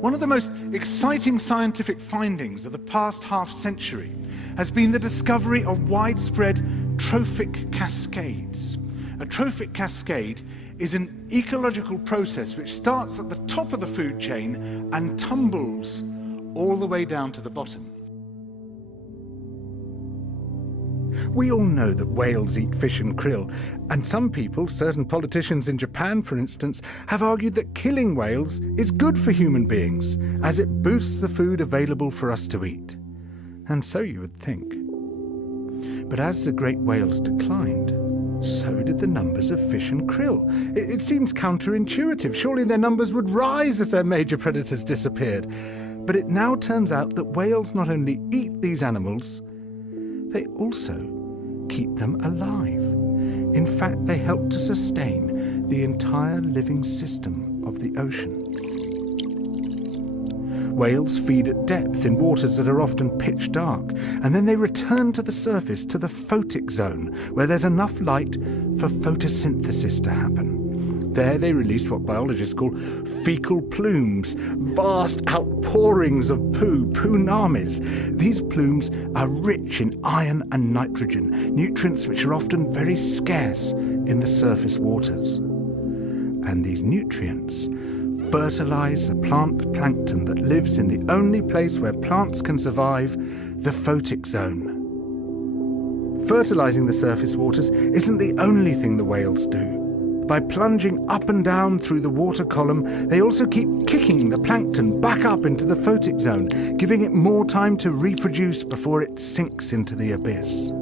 One of the most exciting scientific findings of the past half-century has been the discovery of widespread trophic cascades. A trophic cascade is an ecological process which starts at the top of the food chain and tumbles all the way down to the bottom. We all know that whales eat fish and krill, and some people, certain politicians in Japan for instance, have argued that killing whales is good for human beings, as it boosts the food available for us to eat. And so you would think. But as the great whales declined, so did the numbers of fish and krill. It seems counterintuitive. Surely their numbers would rise as their major predators disappeared. But it now turns out that whales not only eat these animals, they also keep them alive. In fact, they help to sustain the entire living system of the ocean. Whales feed at depth in waters that are often pitch dark, and then they return to the surface, to the photic zone, where there's enough light for photosynthesis to happen. There they release what biologists call fecal plumes, vast outpourings of poo, punamis. These plumes are rich in iron and nitrogen, nutrients which are often very scarce in the surface waters. And these nutrients fertilize the plant plankton that lives in the only place where plants can survive, the photic zone. Fertilizing the surface waters isn't the only thing the whales do. By plunging up and down through the water column, they also keep kicking the plankton back up into the photic zone, giving it more time to reproduce before it sinks into the abyss.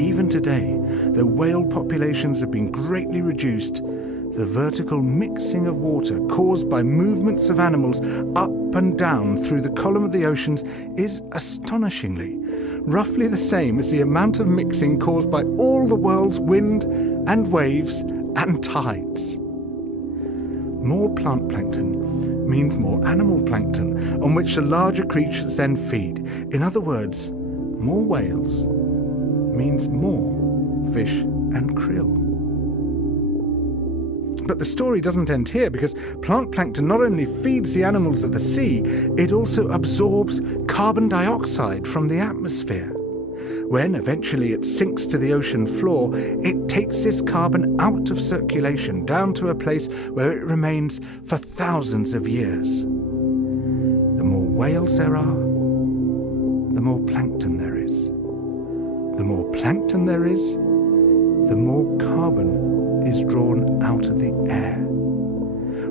Even today, though whale populations have been greatly reduced, the vertical mixing of water caused by movements of animals up and down through the column of the oceans is astonishingly roughly the same as the amount of mixing caused by all the world's wind and waves and tides. More plant plankton means more animal plankton, on which the larger creatures then feed. In other words, more whales means more fish and krill. But the story doesn't end here, because plant plankton not only feeds the animals of the sea, it also absorbs carbon dioxide from the atmosphere. When eventually it sinks to the ocean floor, it takes this carbon out of circulation down to a place where it remains for thousands of years. The more whales there are, the more plankton there is. The more plankton there is, the more carbon is drawn out of the air.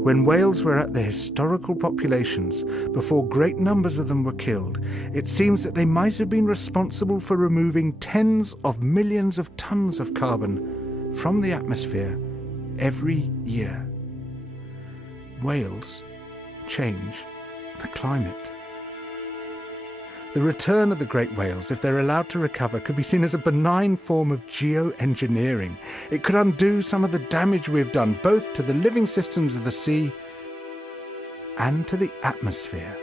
When whales were at their historical populations, before great numbers of them were killed, it seems that they might have been responsible for removing tens of millions of tons of carbon from the atmosphere every year. Whales change the climate. The return of the great whales, if they're allowed to recover, could be seen as a benign form of geoengineering. It could undo some of the damage we've done, both to the living systems of the sea and to the atmosphere.